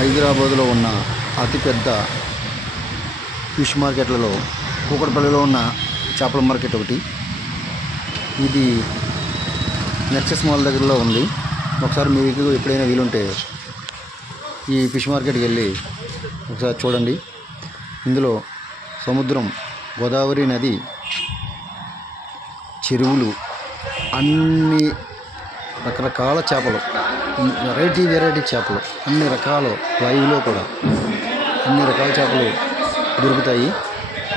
హైదరాబాదులో ఉన్న అతిపెద్ద ఫిష్ మార్కెట్లలో కూకట్పల్లిలో ఉన్న చేపల మార్కెట్ ఒకటి. ఇది నెక్సెస్ మాల్ దగ్గరలో ఉంది. ఒకసారి మీకు ఎప్పుడైనా వీలుంటే ఈ ఫిష్ మార్కెట్కి వెళ్ళి ఒకసారి చూడండి. ఇందులో సముద్రం, గోదావరి నది, చెరువులు, అన్ని రకరకాల చేపలు, వెరైటీ చేపలు, అన్ని రకాలు లైవ్లో కూడా అన్ని రకాల చేపలు దొరుకుతాయి.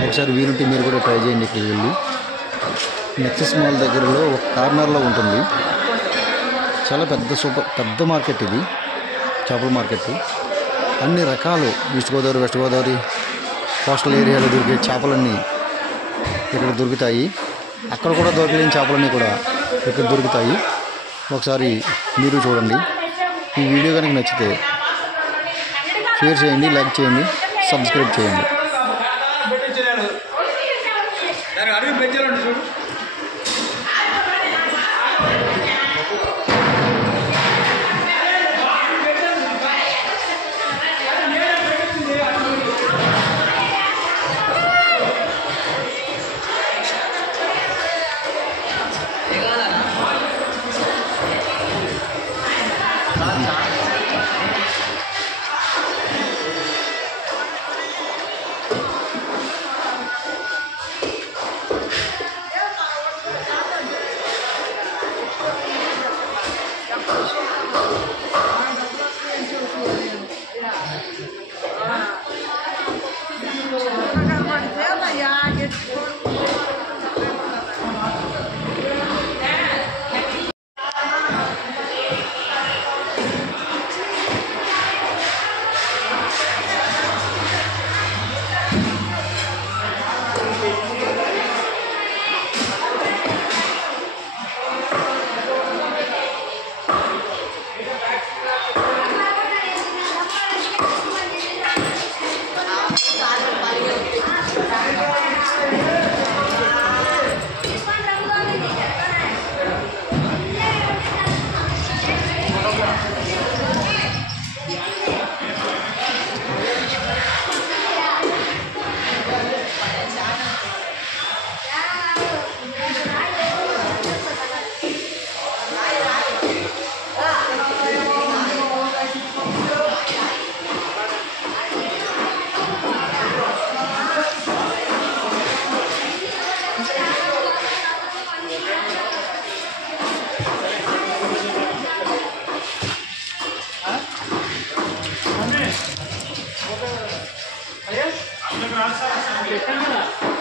ఒకసారి వీలుంటే మీరు కూడా ట్రై చేయండి. ఇక్కడికి వెళ్ళి నెక్సెస్ మాల్ దగ్గరలో ఒక కార్నర్లో ఉంటుంది. చాలా పెద్ద మార్కెట్ ఇది, చేపల మార్కెట్. అన్ని రకాలు east Godavari, west Godavari, coastal ఏరియాలో దొరికే చేపలన్నీ ఇక్కడ దొరుకుతాయి. అక్కడ కూడా దొరకలేని చేపలన్నీ కూడా ఇక్కడ దొరుకుతాయి. ఒకసారి మీరు చూడండి. ఈ వీడియో కనుక నచ్చితే షేర్ చేయండి, లైక్ చేయండి, సబ్స్క్రైబ్ చేయండి. Ayah, ada kerasa,